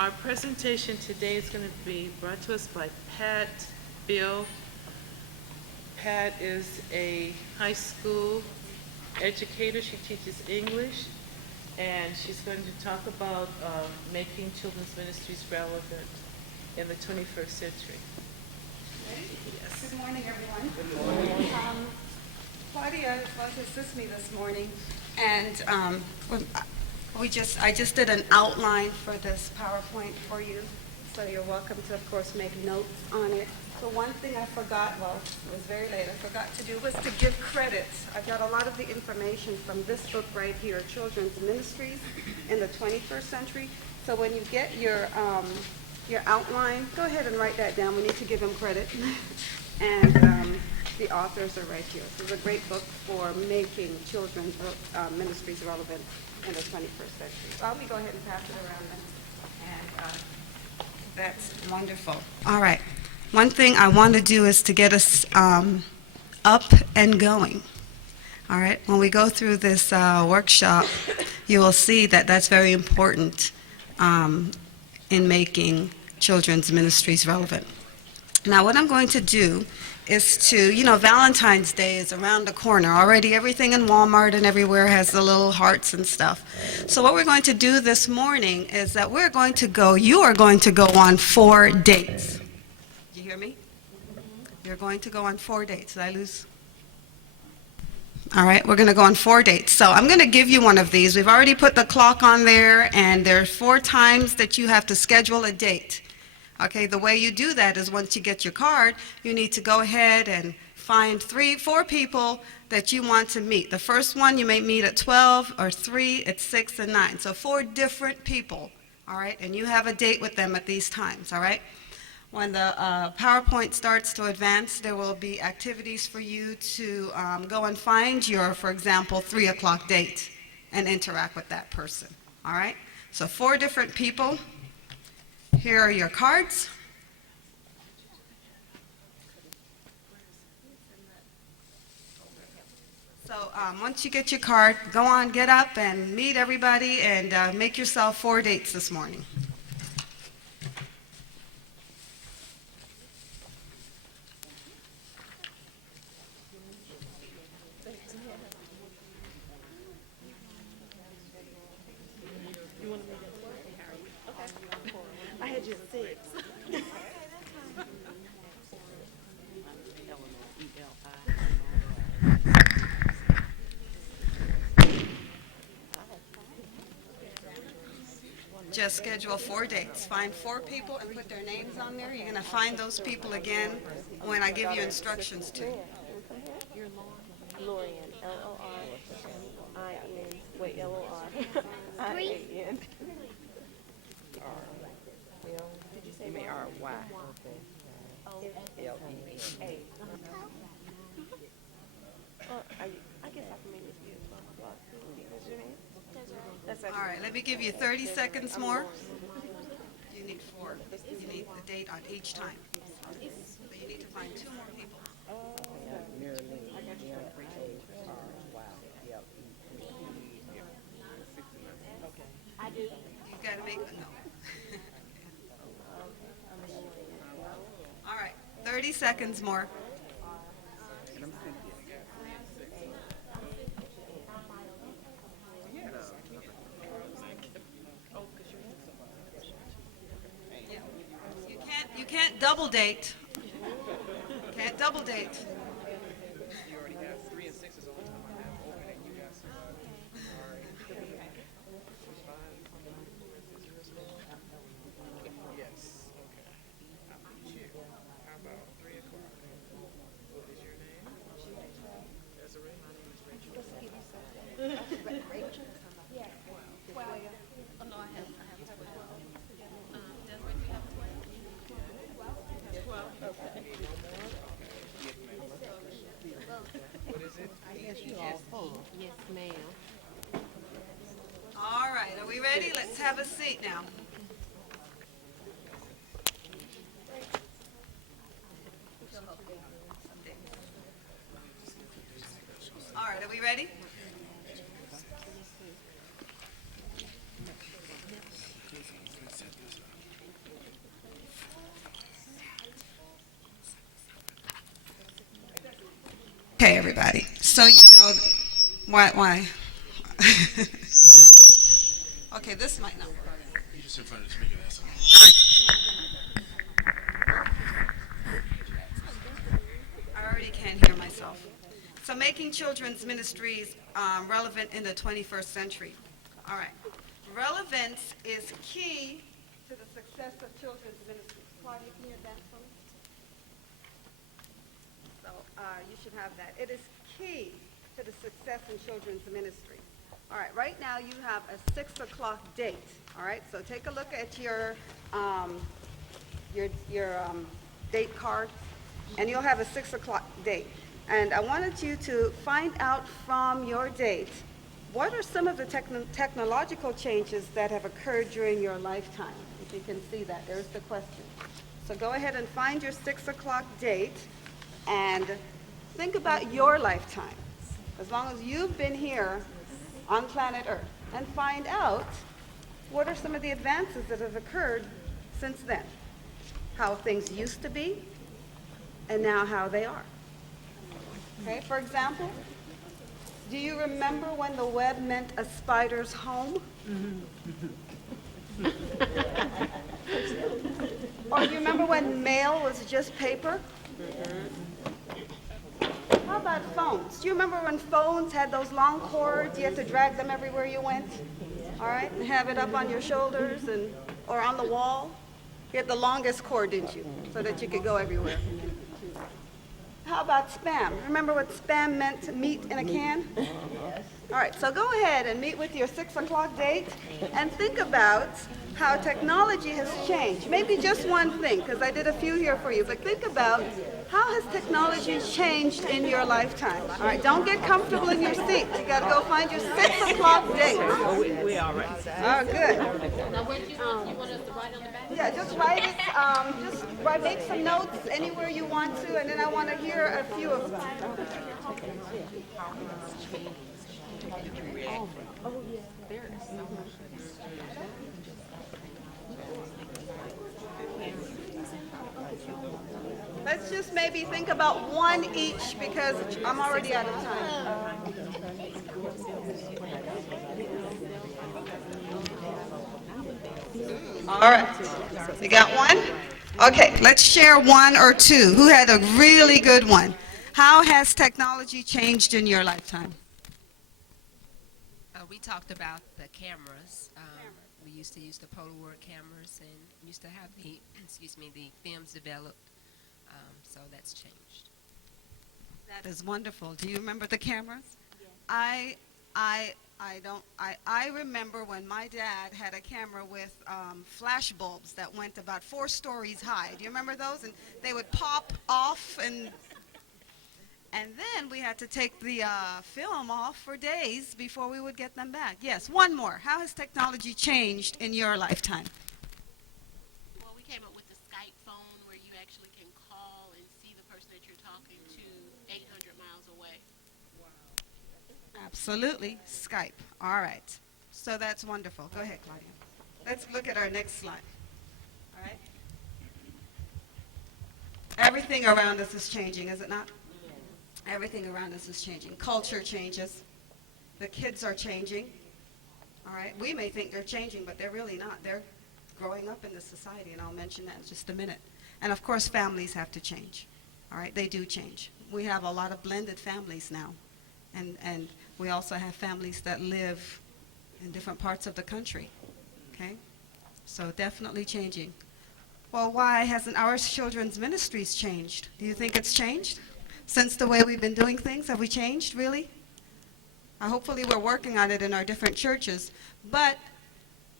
Our presentation today is going to be brought to us by Pat Bill. Pat is a high school educator. She teaches English, and she's going to talk about making children's ministries relevant in the 21st century. Yes. Good morning, everyone. Good morning. Claudia is going to assist me this morning, and I just did an outline for this PowerPoint for you, so you're welcome to, of course, make notes on it. So one thing I forgot, well, it was very late, I forgot to do was to give credit. I've got a lot of the information from this book right here, Children's Ministries in the 21st Century. So when you get your outline, go ahead and write that down. We need to give him credit. And the authors are right here. This is a great book for making children's ministries relevant in the 21st century. So let me go ahead and pass it around then. And that's wonderful. All right. One thing I want to do is to get us up and going. All right. When we go through this workshop, you will see that that's very important in making children's ministries relevant. Now, what I'm going to do is to, Valentine's Day is around the corner. Already everything in Walmart and everywhere has the little hearts and stuff. So what we're going to do this morning is that you are going to go on 4 dates. Did you hear me? You're going to go on 4 dates. Did I lose? All right, we're going to go on 4 dates. So I'm going to give you one of these. We've already put the clock on there, and there's 4 times that you have to schedule a date. Okay, the way you do that is once you get your card, you need to go ahead and find 4 people that you want to meet. The first one you may meet at 12, or 3 at 6 and 9. So 4 different people, all right, and you have a date with them at these times, all right? When the PowerPoint starts to advance, there will be activities for you to go and find your, for example, 3 o'clock date and interact with that person, all right? So 4 different people. Here are your cards. So once you get your card, go on, get up and meet everybody and make yourself 4 dates this morning. I had you at 6. Just schedule 4 dates. Find 4 people and put their names on there. You're going to find those people again when I give you instructions to. You're Lorian. Lorian. Wait, L-O-R-I-A-N. Did you say R-Y? L-E-A. I guess I can make this be a 12 o'clock. What's your name? All right, let me give you 30 seconds more. You need 4. You need the date on each time. So you need to find 2 more people. I do. You got to make a no. All right, 30 seconds more. You can't double date. Can't double date. You already have 3 and 6 is the only time I have open, and you guys sorry. Yes. Okay. I'll meet you. How about 3 o'clock? What is your name? Desiree. My name is Rachel. Rachel? Yeah. 12. Oh, no, I have 12. Desiree, do you have 12? 12. Okay. What is it? I guess you all full. Yes, ma'am. All right, are we ready? Let's have a seat now. All right, are we ready? Okay, everybody. So you know why? Okay, this might not work. You just in front of the speaker, that's all. I already can't hear myself. So making children's ministries relevant in the 21st century. All right. Relevance is key to the success of children's ministries. Claudia, can you advance for me? So you should have that. It is key to the success in children's ministry. All right, right now you have a 6 o'clock date. All right, so take a look at your date card, and you'll have a 6 o'clock date. And I wanted you to find out from your date, what are some of the technological changes that have occurred during your lifetime? If you can see that, there's the question. So go ahead and find your 6 o'clock date and think about your lifetime, as long as you've been here on planet Earth, and find out what are some of the advances that have occurred since then, how things used to be, and now how they are. Okay, for example, do you remember when the web meant a spider's home? Or do you remember when mail was just paper? How about phones? Do you remember when phones had those long cords? You had to drag them everywhere you went, all right, and have it up on your shoulders or on the wall. You had the longest cord, didn't you, so that you could go everywhere. How about spam? Remember what spam meant, meat in a can? All right, so go ahead and meet with your 6 o'clock date and think about how technology has changed. Maybe just one thing, because I did a few here for you, but think about how has technology changed in your lifetime. All right, don't get comfortable in your seat. You got to go find your 6 o'clock date. We all right. Oh, good. Now, what do you want us to write on the back? Yeah, just write it, make some notes anywhere you want to, and then I want to hear a few of them. Let's just maybe think about one each because I'm already out of time. All right. We got one? Okay, let's share one or two. Who had a really good one? How has technology changed in your lifetime? We talked about the cameras. We used to use the Polaroid cameras and used to have the, the films developed. So that's changed. That is wonderful. Do you remember the cameras? Yes. I remember when my dad had a camera with flash bulbs that went about 4 stories high. Do you remember those? And they would pop off, and then we had to take the film off for days before we would get them back. Yes, one more. How has technology changed in your lifetime? Well, we came up with the Skype phone where you actually can call and see the person that you're talking to 800 miles away. Absolutely, Skype. All right. So that's wonderful. Go ahead, Claudia. Let's look at our next slide. All right. Everything around us is changing, is it not? Everything around us is changing. Culture changes. The kids are changing. All right. We may think they're changing, but they're really not. They're growing up in this society, and I'll mention that in just a minute. And of course, families have to change. All right. They do change. We have a lot of blended families now. And we also have families that live in different parts of the country, okay? So definitely changing. Well, why hasn't our children's ministries changed? Do you think it's changed? Since the way we've been doing things, have we changed, really? Hopefully we're working on it in our different churches. But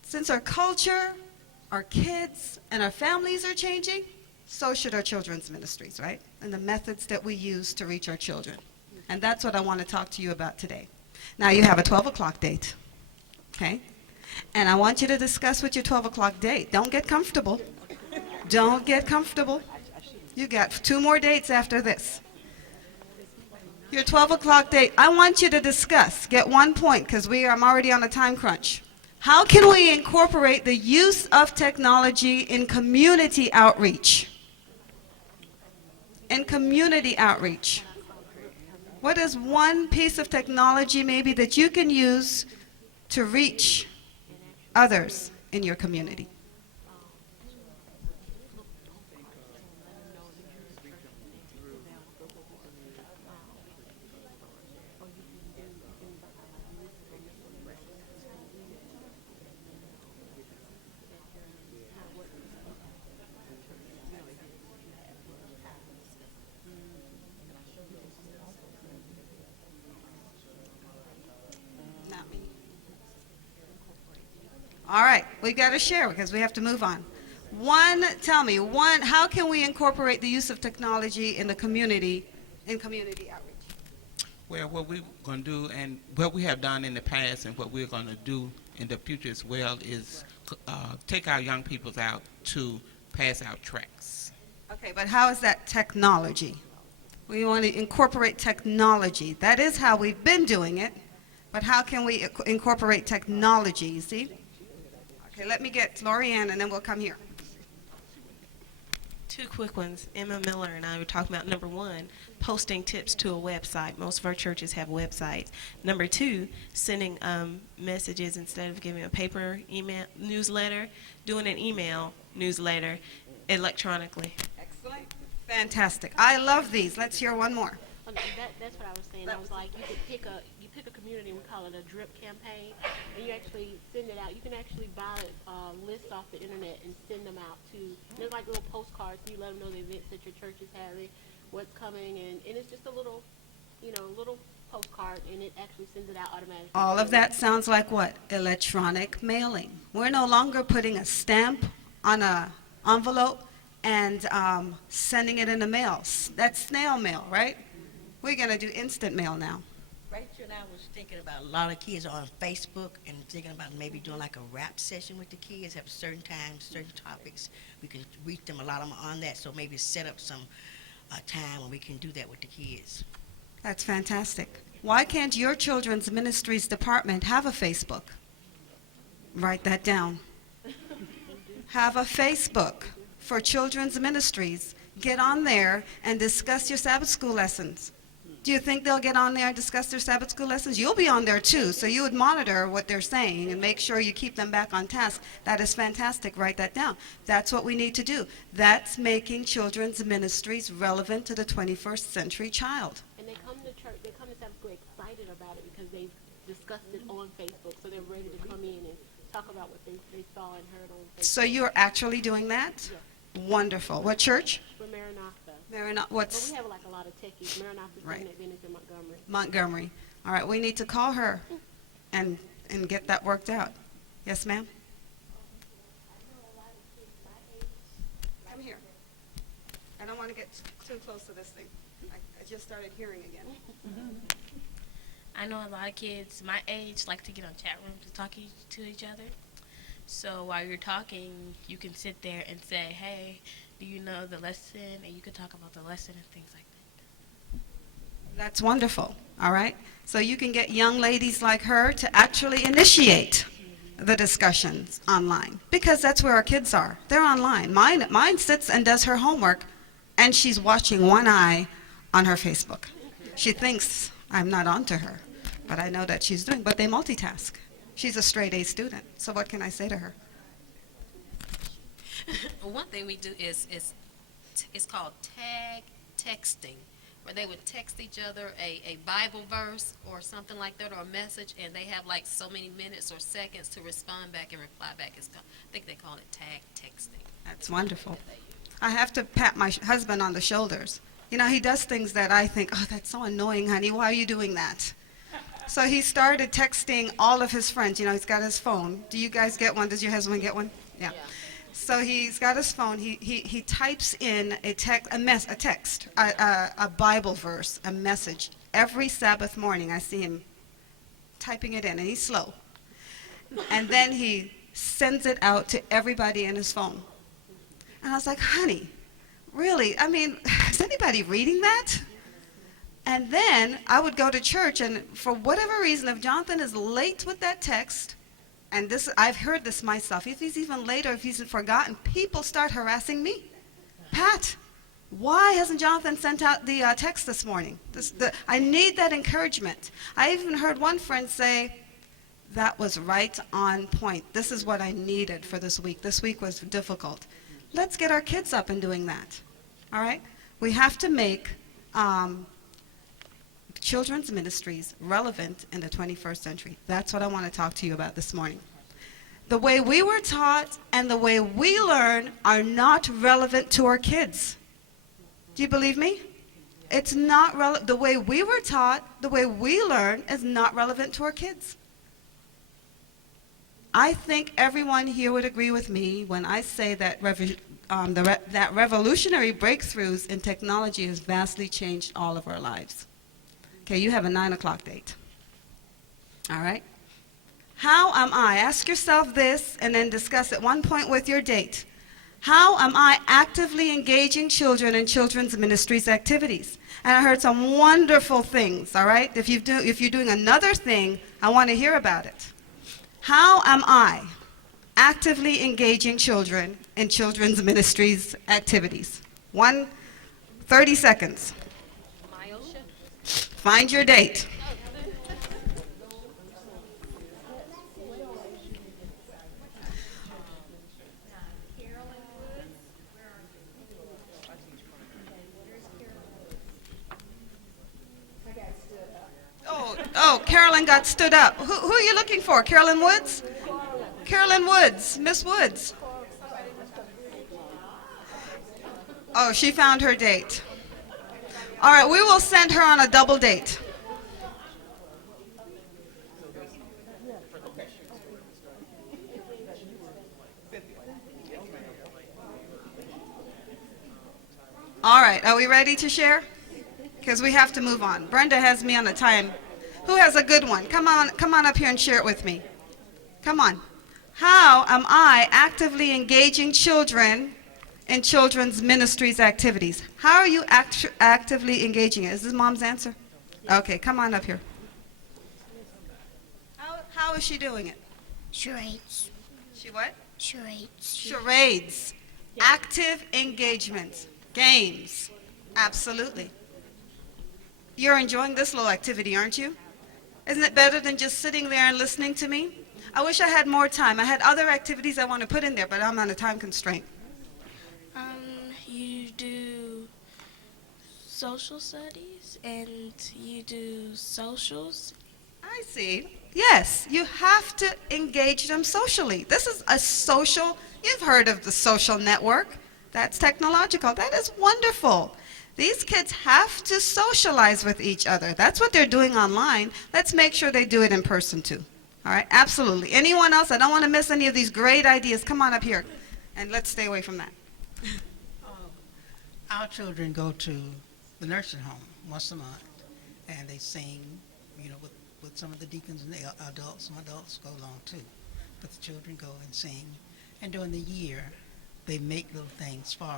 since our culture, our kids, and our families are changing, so should our children's ministries, right? And the methods that we use to reach our children. And that's what I want to talk to you about today. Now, you have a 12 o'clock date, okay? And I want you to discuss with your 12 o'clock date. Don't get comfortable. Don't get comfortable. You got 2 more dates after this. Your 12 o'clock date, I want you to discuss. Get 1 point, because I'm already on a time crunch. How can we incorporate the use of technology in community outreach? In community outreach. What is one piece of technology maybe that you can use to reach others in your community? Not me. All right, we got to share because we have to move on. Tell me, how can we incorporate the use of technology in the community, in community outreach? Well, what we're going to do and what we have done in the past and what we're going to do in the future as well is take our young peoples out to pass out tracts. Okay, but how is that technology? We want to incorporate technology. That is how we've been doing it, but how can we incorporate technology, you see? Okay, let me get Lorianne and then we'll come here. Two quick ones. Emma Miller and I were talking about, number one, posting tips to a website. Most of our churches have websites. Number two, sending messages instead of giving a paper email newsletter, doing an email newsletter electronically. Excellent. Fantastic. I love these. Let's hear one more. That's what I was saying. I was like, you pick a community, we call it a drip campaign, and you actually send it out. You can actually buy lists off the internet and send them out to, they're like little postcards. You let them know the events that your church is having, what's coming, and it's just a little, little postcard, and it actually sends it out automatically. All of that sounds like what? Electronic mailing. We're no longer putting a stamp on an envelope and sending it in the mail. That's snail mail, right? We're going to do instant mail now. Rachel and I was thinking about a lot of kids are on Facebook and thinking about maybe doing like a rap session with the kids, have certain times, certain topics. We can reach them, a lot of them are on that, so maybe set up some time when we can do that with the kids. That's fantastic. Why can't your children's ministries department have a Facebook? Write that down. Have a Facebook for children's ministries. Get on there and discuss your Sabbath school lessons. Do you think they'll get on there and discuss their Sabbath school lessons? You'll be on there too, so you would monitor what they're saying and make sure you keep them back on task. That is fantastic. Write that down. That's what we need to do. That's making children's ministries relevant to the 21st century child. And they come to church, they come to Sabbath school excited about it because they've discussed it on Facebook, so they're ready to come in and talk about what they saw and heard on Facebook. So you're actually doing that? Yes. Wonderful. What church? We're Maranatha. Maranatha. But we have like a lot of techies. Maranatha's Right. in Venice and Montgomery. Montgomery. All right, we need to call her and get that worked out. Yes, ma'am? Come here. I don't want to get too close to this thing. I just started hearing again. I know a lot of kids my age like to get on chat rooms to talk to each other. So while you're talking, you can sit there and say, hey, do you know the lesson? And you can talk about the lesson and things like that. That's wonderful, all right? So you can get young ladies like her to actually initiate the discussions online, because that's where our kids are. They're online. Mine sits and does her homework, and she's watching one eye on her Facebook. She thinks I'm not onto her, but I know that she's doing, but they multitask. She's a straight A student, so what can I say to her? One thing we do is it's called tag texting, where they would text each other a Bible verse or something like that, or a message, and they have like so many minutes or seconds to respond back and reply back. I think they call it tag texting. That's wonderful. I have to pat my husband on the shoulders. You know, he does things that I think, oh, that's so annoying, honey. Why are you doing that? So he started texting all of his friends. You know, he's got his phone. Do you guys get one? Does your husband get one? Yeah. So he's got his phone. He types in a text, a Bible verse, a message. Every Sabbath morning I see him typing it in, and he's slow. And then he sends it out to everybody in his phone. And I was like, honey, really? I mean, is anybody reading that? And then I would go to church, and for whatever reason, if Jonathan is late with that text, and this, I've heard this myself, if he's even late or if he's forgotten, people start harassing me. Pat, Why hasn't Jonathan sent out the text this morning? I need that encouragement. I even heard one friend say, that was right on point. This is what I needed for this week. This week was difficult. Let's get our kids up and doing that. All right? We have to make children's ministries relevant in the 21st century. That's what I want to talk to you about this morning. The way we were taught and the way we learn are not relevant to our kids. Do you believe me? It's not relevant. The way we were taught, the way we learn is not relevant to our kids. I think everyone here would agree with me when I say that that revolutionary breakthroughs in technology has vastly changed all of our lives. Okay, you have a 9 o'clock date. All right? How am I? Ask yourself this and then discuss at one point with your date. How am I actively engaging children in children's ministries activities? And I heard some wonderful things, all right? If you're doing another thing, I want to hear about it. How am I actively engaging children in children's ministries activities? 30 seconds. Find your date. Oh, Carolyn got stood up. Who are you looking for? Carolyn Woods? Carolyn Woods. Miss Woods. Oh, she found her date. All right, we will send her on a double date. All right, are we ready to share? Because we have to move on. Brenda has me on a time. Who has a good one? Come on up here and share it with me. Come on. How am I actively engaging children in children's ministries activities? How are you actively engaging it? Is this Mom's answer? Okay, come on up here. How is she doing it? Charades. She what? Charades. Charades. Active engagement. Games. Absolutely. You're enjoying this little activity, aren't you? Isn't it better than just sitting there and listening to me? I wish I had more time. I had other activities I want to put in there, but I'm on a time constraint. You do social studies and you do socials. I see. Yes, you have to engage them socially. This is a social, you've heard of the social network. That's technological. That is wonderful. These kids have to socialize with each other. That's what they're doing online. Let's make sure they do it in person too. All right, absolutely. Anyone else? I don't want to miss any of these great ideas. Come on up here and let's stay away from that. Our children go to the nursing home once a month, and they sing, with some of the deacons and the adults. Some adults go along too, but the children go and sing. And during the year, they make little things for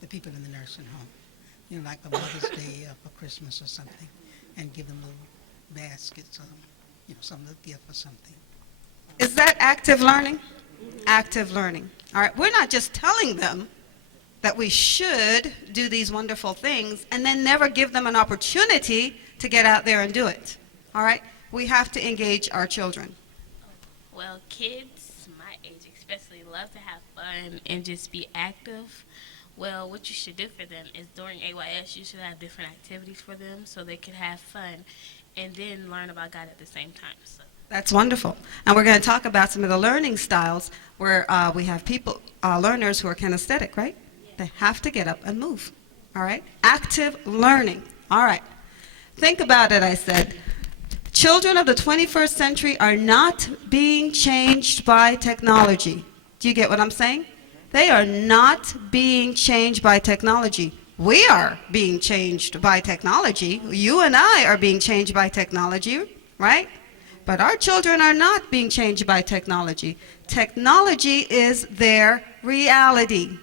the people in the nursing home, like a Mother's Day or for Christmas or something, and give them little baskets, some little gift or something. Is that active learning? Active learning. All right, we're not just telling them that we should do these wonderful things and then never give them an opportunity to get out there and do it. All right? We have to engage our children. Well, kids my age especially love to have fun and just be active. Well, what you should do for them is during AYS, you should have different activities for them so they can have fun and then learn about God at the same time. So. That's wonderful. And we're going to talk about some of the learning styles where we have learners who are kinesthetic, right? They have to get up and move. All right? Active learning. All right. Think about it, I said. Children of the 21st century are not being changed by technology. Do you get what I'm saying? They are not being changed by technology. We are being changed by technology. You and I are being changed by technology, right? But our children are not being changed by technology. Technology is their reality.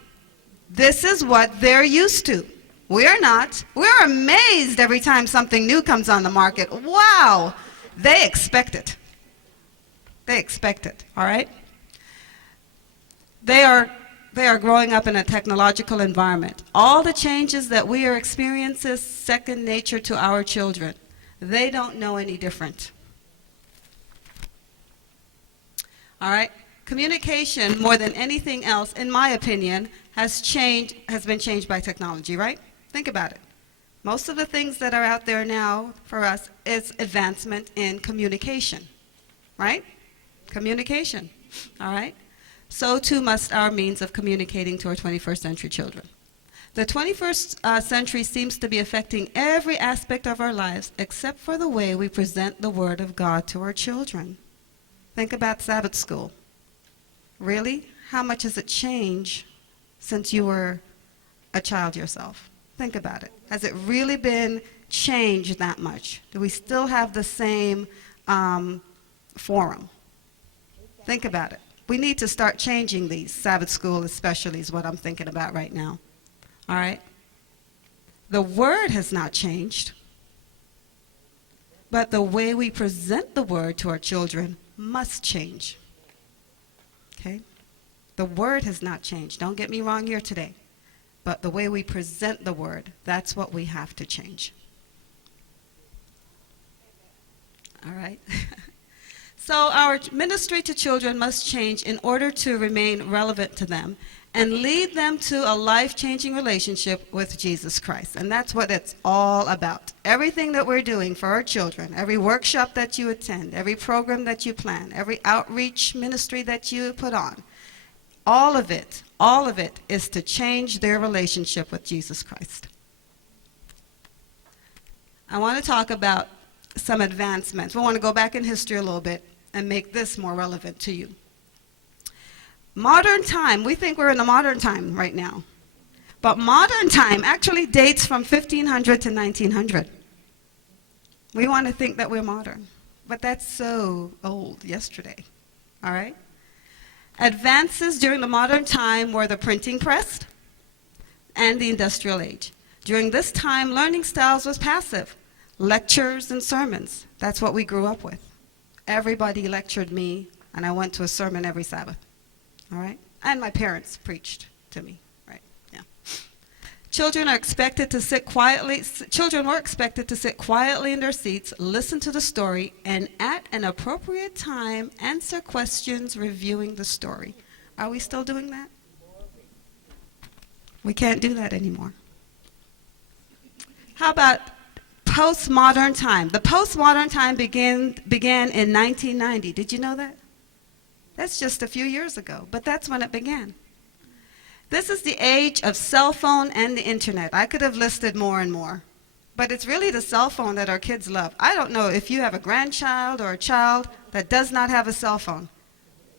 This is what they're used to. We're not. We're amazed every time something new comes on the market. Wow! They expect it. They expect it, all right? They are growing up in a technological environment. All the changes that we are experiencing is second nature to our children. They don't know any different. All right? Communication, more than anything else, in my opinion, has been changed by technology, right? Think about it. Most of the things that are out there now for us is advancement in communication, right? Communication, all right? So too must our means of communicating to our 21st century children. The 21st century seems to be affecting every aspect of our lives except for the way we present the Word of God to our children. Think about Sabbath school. Really? How much has it changed since you were a child yourself? Think about it. Has it really been changed that much? Do we still have the same forum? Think about it. We need to start changing these. Sabbath school especially is what I'm thinking about right now. All right? The word has not changed, but the way we present the word to our children must change. Okay? The word has not changed. Don't get me wrong here today. But the way we present the word, that's what we have to change. All right? So our ministry to children must change in order to remain relevant to them and lead them to a life-changing relationship with Jesus Christ. And that's what it's all about. Everything that we're doing for our children, every workshop that you attend, every program that you plan, every outreach ministry that you put on, all of it is to change their relationship with Jesus Christ. I want to talk about some advancements. We want to go back in history a little bit and make this more relevant to you. Modern time, we think we're in a modern time right now. But modern time actually dates from 1500 to 1900. We want to think that we're modern, but that's so old, yesterday. All right? Advances during the modern time were the printing press and the industrial age. During this time, learning styles was passive. Lectures and sermons, that's what we grew up with. Everybody lectured me, and I went to a sermon every Sabbath. All right? And my parents preached to me, right? Yeah. Children were expected to sit quietly in their seats, listen to the story, and at an appropriate time, answer questions reviewing the story. Are we still doing that? We can't do that anymore. How about postmodern time? The postmodern time began in 1990. Did you know that? That's just a few years ago, but that's when it began. This is the age of cell phone and the internet. I could have listed more and more, but it's really the cell phone that our kids love. I don't know if you have a grandchild or a child that does not have a cell phone.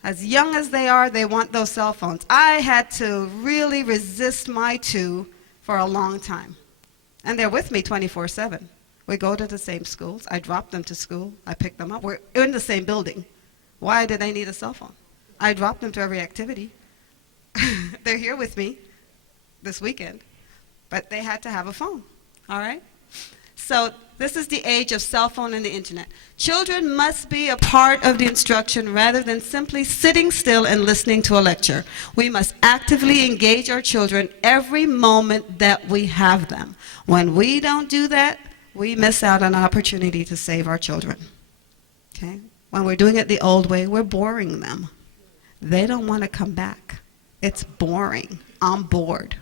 As young as they are, they want those cell phones. I had to really resist my two for a long time. And they're with me 24/7. We go to the same schools. I drop them to school. I pick them up. We're in the same building. Why do they need a cell phone? I drop them to every activity. They're here with me this weekend, but they had to have a phone, all right? So this is the age of cell phone and the internet. Children must be a part of the instruction rather than simply sitting still and listening to a lecture. We must actively engage our children every moment that we have them. When we don't do that, we miss out on an opportunity to save our children, okay? When we're doing it the old way, we're boring them. They don't want to come back. It's boring. I'm bored.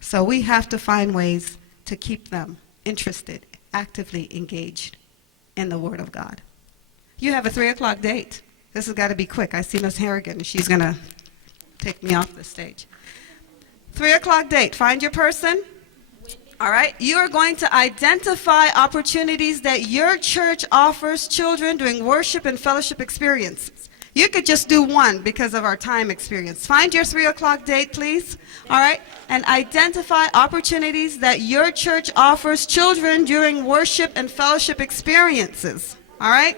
So we have to find ways to keep them interested, actively engaged in the Word of God. You have a 3 o'clock date. This has got to be quick. I see Miss Harrigan. She's going to take me off the stage. 3 o'clock date. Find your person. All right, you are going to identify opportunities that your church offers children during worship and fellowship experiences. You could just do one because of our time experience. Find your 3 o'clock date, please. All right, and identify opportunities that your church offers children during worship and fellowship experiences. All right?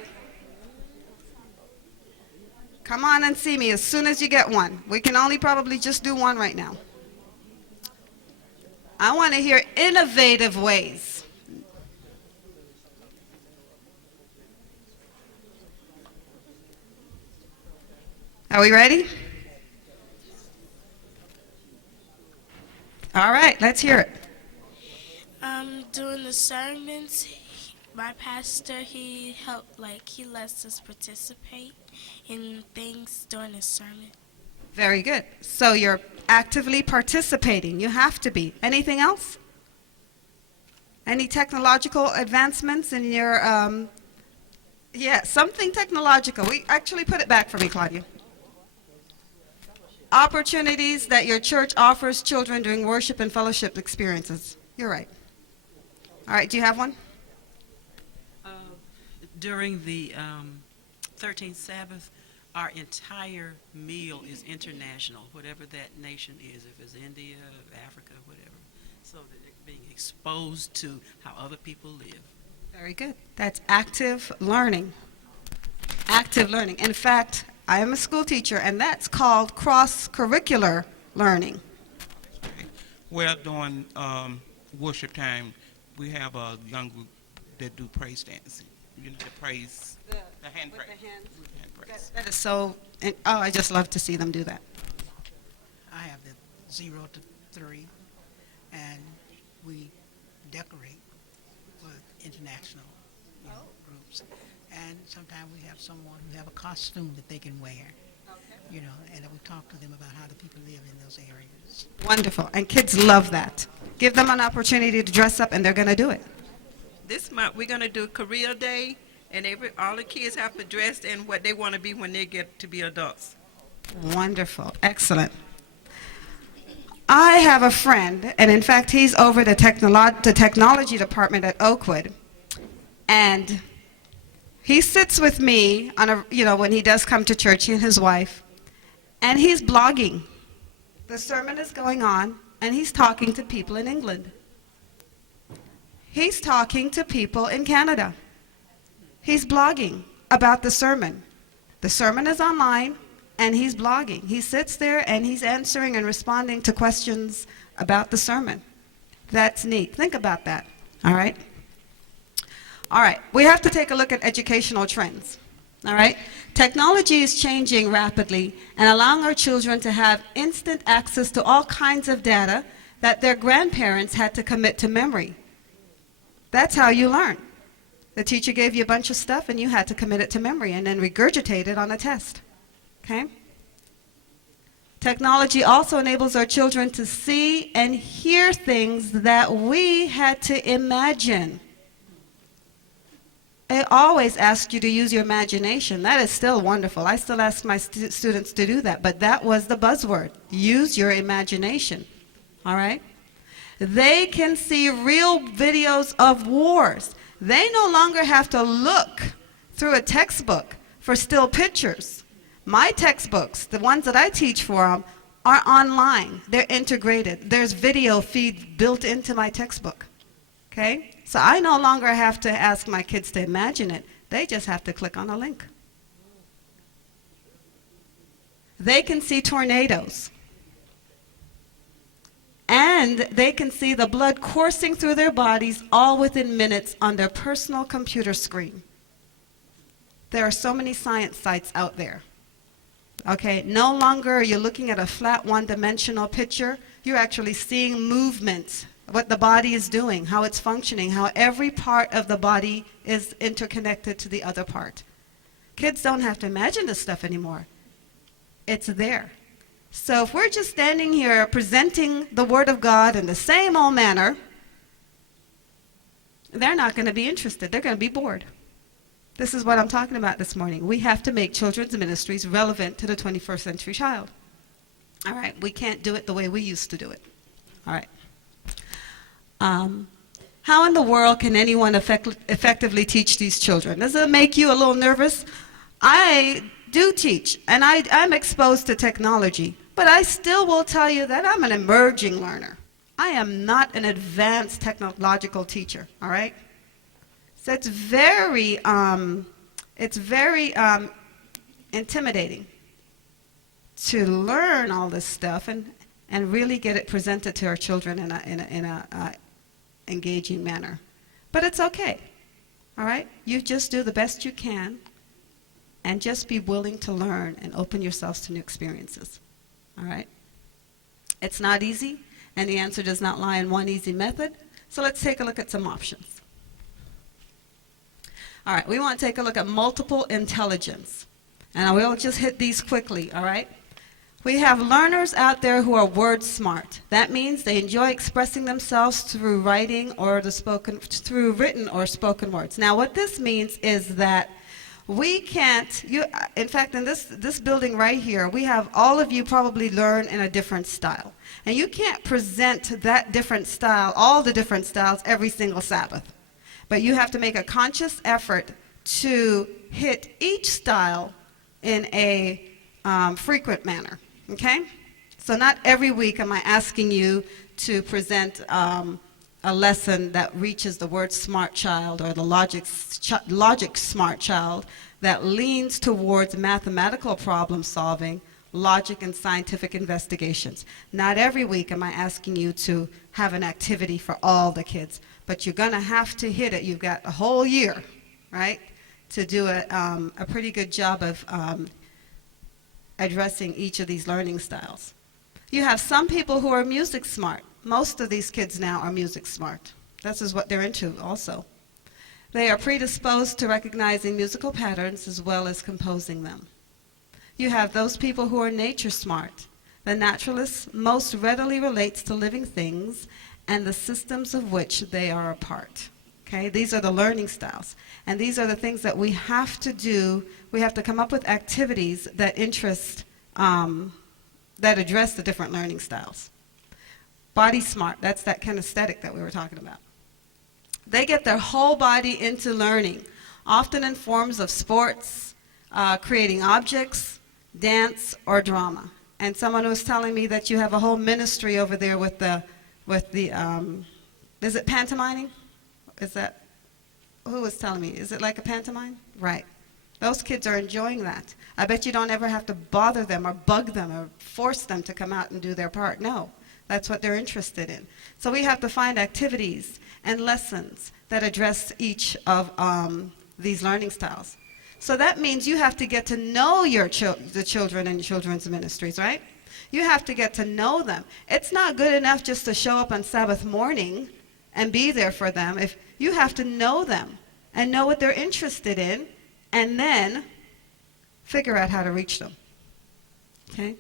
Come on and see me as soon as you get one. We can only probably just do one right now. I want to hear innovative ways. Are we ready? All right, let's hear it. During the sermons, my pastor, he lets us participate in things during the sermon. Very good. So you're actively participating. You have to be. Anything else? Any technological advancements in your, yeah, something technological. We actually put it back for me, Claudia. Opportunities that your church offers children during worship and fellowship experiences. You're right. All right, do you have one? During the 13th Sabbath, our entire meal is international, whatever that nation is, if it's India, Africa, whatever, so that they're being exposed to how other people live. Very good. That's active learning. Active learning. In fact, I am a school teacher, and that's called cross-curricular learning. Well, during worship time, we have a young group that do praise dancing. You know, the praise, the hand praise. With hand praise. That is so, and, oh, I just love to see them do that. I have the 0 to 3, and we decorate for international groups. And sometimes we have someone who have a costume that they can wear, you know, and then we talk to them about how the people live in those areas. Wonderful. And kids love that. Give them an opportunity to dress up, and they're going to do it. This month, we're going to do Career Day, and all the kids have to dress in what they want to be when they get to be adults. Wonderful. Excellent. I have a friend, and in fact, he's over the technology department at Oakwood, and he sits with me on a, you know, when he does come to church, he and his wife, and he's blogging. The sermon is going on, and he's talking to people in England. He's talking to people in Canada. He's blogging about the sermon. The sermon is online, and he's blogging. He sits there, and he's answering and responding to questions about the sermon. That's neat. Think about that, all right? All right, we have to take a look at educational trends, all right? Technology is changing rapidly and allowing our children to have instant access to all kinds of data that their grandparents had to commit to memory. That's how you learn. The teacher gave you a bunch of stuff and you had to commit it to memory and then regurgitate it on a test, okay? Technology also enables our children to see and hear things that we had to imagine. I always ask you to use your imagination. That is still wonderful. I still ask my students to do that, but that was the buzzword. Use your imagination, all right? They can see real videos of wars. They no longer have to look through a textbook for still pictures. My textbooks, the ones that I teach for them, are online. They're integrated. There's video feed built into my textbook, okay? So I no longer have to ask my kids to imagine it. They just have to click on a link. They can see tornadoes. And they can see the blood coursing through their bodies all within minutes on their personal computer screen. There are so many science sites out there. Okay, no longer are you looking at a flat one-dimensional picture. You're actually seeing movement, what the body is doing, how it's functioning, how every part of the body is interconnected to the other part. Kids don't have to imagine this stuff anymore. It's there. So if we're just standing here presenting the Word of God in the same old manner, they're not going to be interested. They're going to be bored. This is what I'm talking about this morning. We have to make children's ministries relevant to the 21st century child. All right, we can't do it the way we used to do it. All right. How in the world can anyone effectively teach these children? Does it make you a little nervous? I do teach, and I'm exposed to technology, but I still will tell you that I'm an emerging learner. I am not an advanced technological teacher, all right? So it's very intimidating to learn all this stuff and really get it presented to our children in a engaging manner. But it's okay, all right? You just do the best you can and just be willing to learn and open yourselves to new experiences, all right? It's not easy, and the answer does not lie in one easy method. So let's take a look at some options. All right, we want to take a look at multiple intelligence. And I will just hit these quickly, all right? We have learners out there who are word smart. That means they enjoy expressing themselves through writing or through written or spoken words. Now, what this means is that we can't, in fact, in this building right here, we have all of you probably learn in a different style. And you can't present that different style, all the different styles, every single Sabbath. But you have to make a conscious effort to hit each style in a frequent manner. Okay? So not every week am I asking you to present a lesson that reaches the word smart child or the logic smart child that leans towards mathematical problem solving, logic, and scientific investigations. Not every week am I asking you to have an activity for all the kids, but you're going to have to hit it. You've got a whole year, right, to do a pretty good job of addressing each of these learning styles. You have some people who are music smart. Most of these kids now are music smart. This is what they're into also. They are predisposed to recognizing musical patterns as well as composing them. You have those people who are nature smart. The naturalist most readily relates to living things and the systems of which they are a part. Okay, these are the learning styles. And these are the things that we have to do. We have to come up with activities that interest, that address the different learning styles. Body smart, that's that kinesthetic that we were talking about. They get their whole body into learning, often in forms of sports, creating objects, dance, or drama. And someone was telling me that you have a whole ministry over there with the is it pantomiming? Is that, who was telling me? Is it like a pantomime? Right. Those kids are enjoying that. I bet you don't ever have to bother them or bug them or force them to come out and do their part. No, that's what they're interested in. So we have to find activities and lessons that address each of these learning styles. So that means you have to get to know the children in children's ministries, right? You have to get to know them. It's not good enough just to show up on Sabbath morning and be there for them. If you have to know them and know what they're interested in, and then figure out how to reach them. Okay?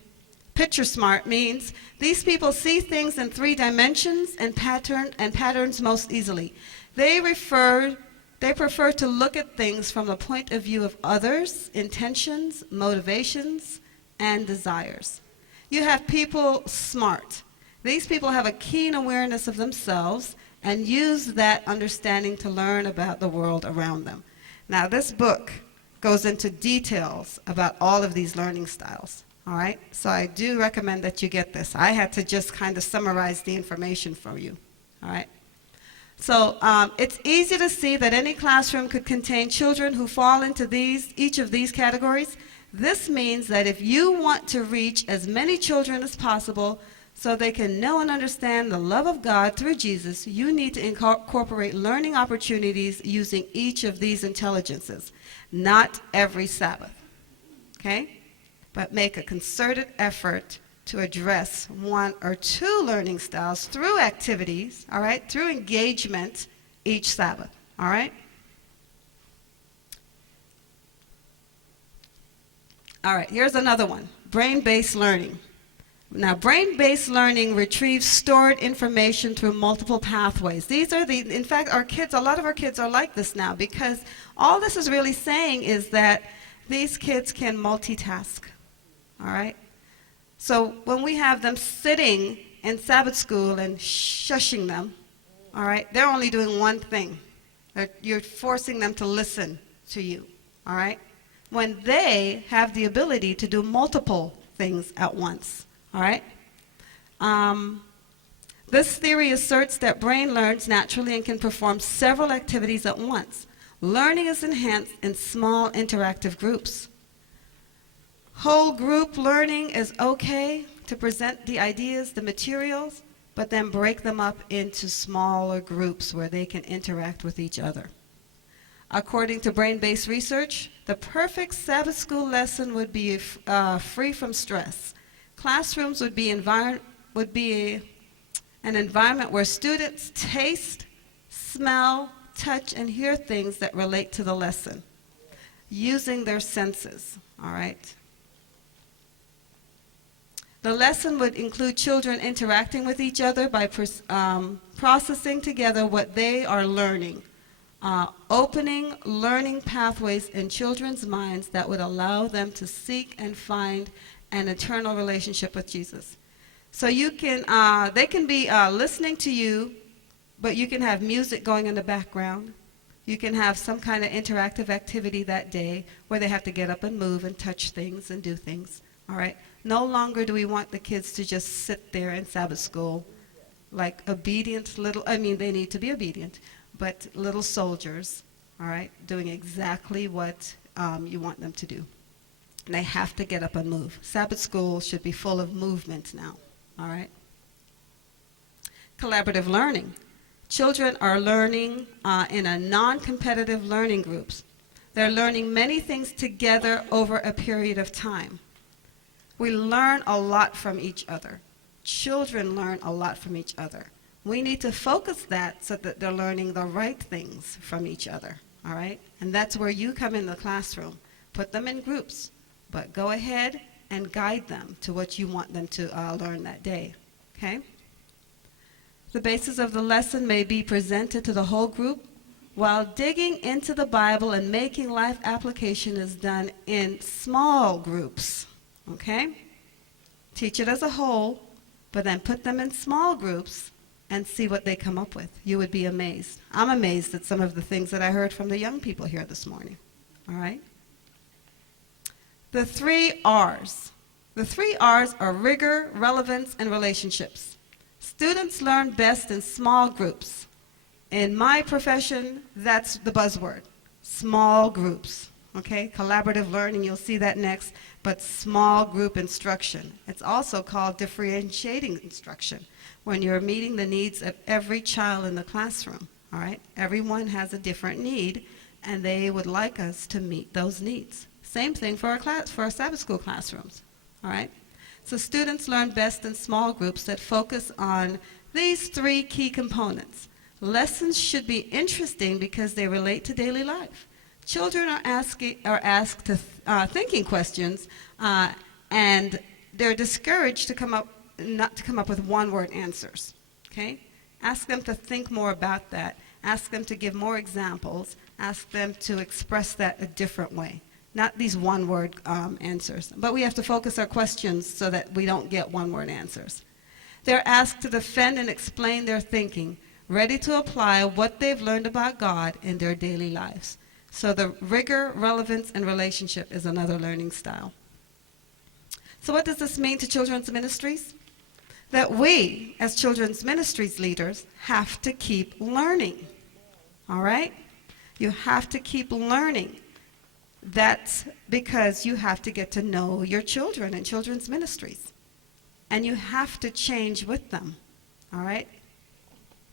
Picture smart means these people see things in 3 dimensions and patterns most easily. They prefer to look at things from the point of view of others, intentions, motivations, and desires. You have people smart. These people have a keen awareness of themselves and use that understanding to learn about the world around them. Now, this book goes into details about all of these learning styles, all right? So I do recommend that you get this. I had to just kind of summarize the information for you, all right? So it's easy to see that any classroom could contain children who fall into each of these categories. This means that if you want to reach as many children as possible so they can know and understand the love of God through Jesus, you need to incorporate learning opportunities using each of these intelligences. Not every Sabbath, okay? But make a concerted effort to address 1 or 2 learning styles through activities, all right, through engagement each Sabbath, all right? All right, here's another one, brain-based learning. Now, brain-based learning retrieves stored information through multiple pathways. These are in fact, a lot of our kids are like this now, because all this is really saying is that these kids can multitask, all right? So when we have them sitting in Sabbath school and shushing them, all right, they're only doing one thing. You're forcing them to listen to you, all right? When they have the ability to do multiple things at once. All right? This theory asserts that brain learns naturally and can perform several activities at once. Learning is enhanced in small interactive groups. Whole group learning is okay to present the ideas, the materials, but then break them up into smaller groups where they can interact with each other. According to brain-based research, the perfect Sabbath school lesson would be free from stress. Classrooms would be an environment where students taste, smell, touch, and hear things that relate to the lesson, using their senses, all right? The lesson would include children interacting with each other by processing together what they are learning, opening learning pathways in children's minds that would allow them to seek and find an eternal relationship with Jesus. So you can, they can be listening to you, but you can have music going in the background. You can have some kind of interactive activity that day where they have to get up and move and touch things and do things, all right? No longer do we want the kids to just sit there in Sabbath school like obedient little, I mean, they need to be obedient, but little soldiers, all right, doing exactly what you want them to do. And they have to get up and move. Sabbath school should be full of movement now, all right? Collaborative learning. Children are learning in a non-competitive learning groups. They're learning many things together over a period of time. We learn a lot from each other. Children learn a lot from each other. We need to focus that so that they're learning the right things from each other, all right? And that's where you come in the classroom. Put them in groups, but go ahead and guide them to what you want them to learn that day, okay? The basis of the lesson may be presented to the whole group, while digging into the Bible and making life application is done in small groups, okay? Teach it as a whole, but then put them in small groups and see what they come up with. You would be amazed. I'm amazed at some of the things that I heard from the young people here this morning, all right? The 3 R's. The 3 R's are rigor, relevance, and relationships. Students learn best in small groups. In my profession, that's the buzzword, small groups, okay? Collaborative learning, you'll see that next, but small group instruction. It's also called differentiating instruction, when you're meeting the needs of every child in the classroom, all right? Everyone has a different need, and they would like us to meet those needs. Same thing for our Sabbath school classrooms, all right? So students learn best in small groups that focus on these 3 key components. Lessons should be interesting because they relate to daily life. Children are asked to thinking questions, and they're discouraged not to come up with one-word answers, okay? Ask them to think more about that. Ask them to give more examples. Ask them to express that a different way. Not these one-word answers. But we have to focus our questions so that we don't get one-word answers. They're asked to defend and explain their thinking, ready to apply what they've learned about God in their daily lives. So the rigor, relevance, and relationship is another learning style. So what does this mean to children's ministries? That we, as children's ministries leaders, have to keep learning, all right? You have to keep learning. That's because you have to get to know your children in children's ministries. And you have to change with them, all right?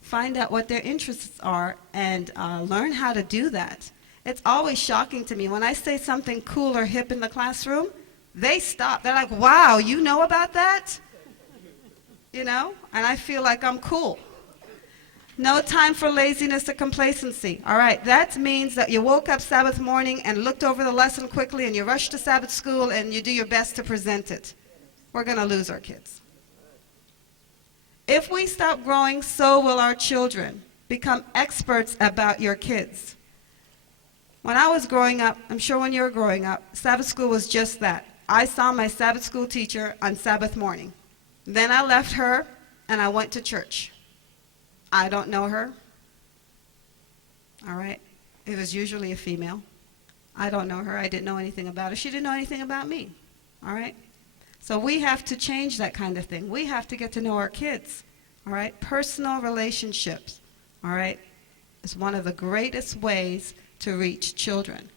Find out what their interests are and learn how to do that. It's always shocking to me when I say something cool or hip in the classroom, they stop. They're like, wow, you know about that? You know? And I feel like I'm cool. No time for laziness or complacency. All right, that means that you woke up Sabbath morning and looked over the lesson quickly and you rushed to Sabbath school and you do your best to present it. We're going to lose our kids. If we stop growing, so will our children. Become experts about your kids. When I was growing up, I'm sure when you were growing up, Sabbath school was just that. I saw my Sabbath school teacher on Sabbath morning. Then I left her and I went to church. I don't know her. All right? It was usually a female. I don't know her. I didn't know anything about her. She didn't know anything about me. All right? So we have to change that kind of thing. We have to get to know our kids. All right? Personal relationships. All right? Is one of the greatest ways to reach children.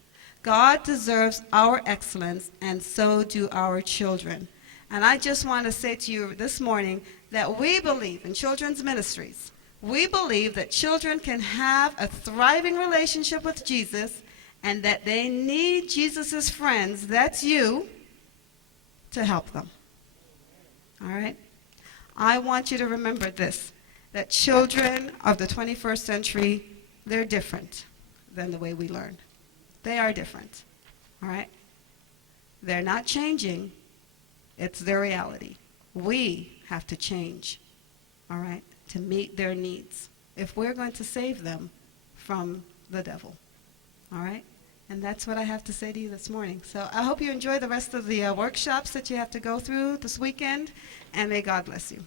God deserves our excellence, and so do our children. And I just want to say to you this morning that we believe in children's ministries. We believe that children can have a thriving relationship with Jesus and that they need Jesus' friends, that's you, to help them. All right? I want you to remember this, that children of the 21st century, they're different than the way we learn. They are different, all right? They're not changing. It's their reality. We have to change, all right, to meet their needs if we're going to save them from the devil, all right? And that's what I have to say to you this morning. So I hope you enjoy the rest of the workshops that you have to go through this weekend, and may God bless you.